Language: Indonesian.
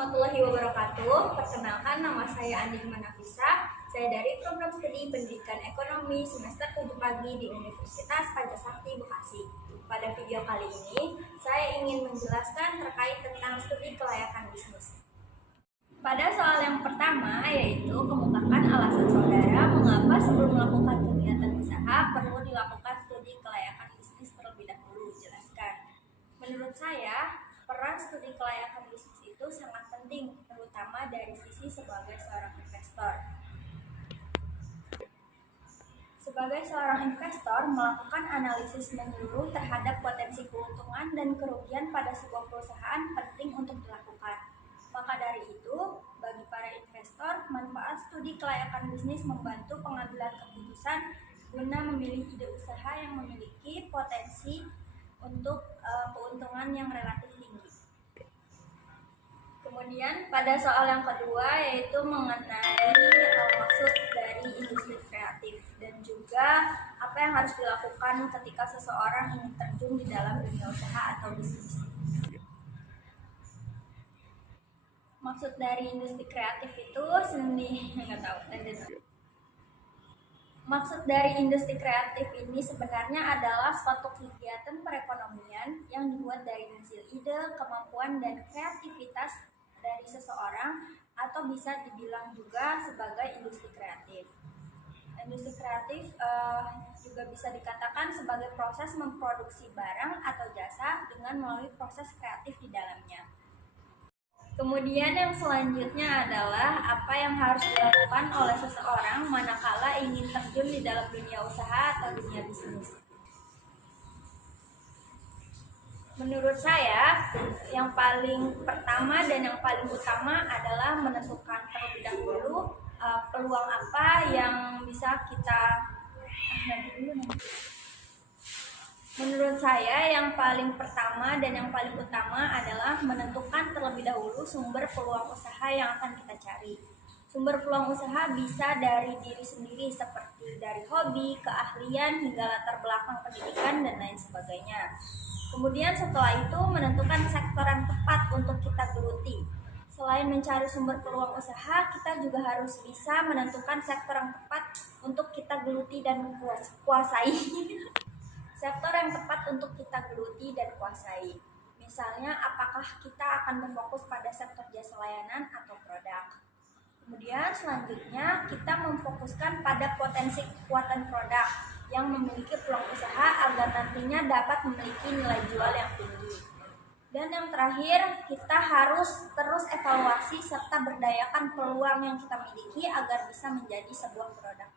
warahmatullahi wabarakatuh. Perkenalkan, nama saya Andi Manafisa. Saya dari program studi Pendidikan Ekonomi semester 7 pagi di Universitas Pancasakti Bekasi. Pada video kali ini, saya ingin menjelaskan terkait tentang studi kelayakan bisnis. Pada soal yang pertama, yaitu kemukakan alasan saudara mengapa sebelum melakukan kegiatan usaha perlu dilakukan studi kelayakan bisnis terlebih dahulu. Jelaskan. Menurut saya, peran studi kelayakan bisnis itu sangat penting, terutama dari sisi sebagai seorang investor. Sebagai seorang investor, melakukan analisis menyeluruh terhadap potensi keuntungan dan kerugian pada sebuah perusahaan penting untuk dilakukan. Maka dari itu, bagi para investor, manfaat studi kelayakan bisnis membantu pengambilan keputusan guna memilih ide usaha yang memiliki potensi untuk keuntungan yang relatif tinggi. Kemudian pada soal yang kedua, yaitu mengenai maksud dari industri kreatif dan juga apa yang harus dilakukan ketika seseorang ingin terjun di dalam dunia usaha atau bisnis. Maksud dari industri kreatif itu Maksud dari industri kreatif ini sebenarnya adalah suatu kegiatan perekonomian yang dibuat dari hasil ide, kemampuan, dan kreativitas dari seseorang, atau bisa dibilang juga sebagai industri kreatif. Industri kreatif juga bisa dikatakan sebagai proses memproduksi barang atau jasa dengan melalui proses kreatif di dalamnya. Kemudian yang selanjutnya adalah apa yang harus dilakukan oleh seseorang manakala ingin terjun di dalam dunia usaha atau dunia bisnis. Menurut saya, yang paling pertama dan yang paling utama adalah menentukan terlebih dahulu peluang apa yang bisa kita Menurut saya, yang paling pertama dan yang paling utama adalah menentukan terlebih dahulu sumber peluang usaha yang akan kita cari. Sumber peluang usaha bisa dari diri sendiri seperti dari hobi, keahlian, hingga latar belakang pendidikan dan lain sebagainya. Kemudian setelah itu menentukan sektor yang tepat untuk kita geluti. Selain mencari sumber peluang usaha, kita juga harus bisa menentukan sektor yang tepat untuk kita geluti dan kuasai. Sektor yang tepat untuk kita geluti dan kuasai. Misalnya, apakah kita akan berfokus pada sektor jasa layanan atau produk. Kemudian selanjutnya kita memfokuskan pada potensi kekuatan produk yang memiliki peluang usaha agar nantinya dapat memiliki nilai jual yang tinggi. Dan yang terakhir, kita harus terus evaluasi serta berdayakan peluang yang kita miliki agar bisa menjadi sebuah produk.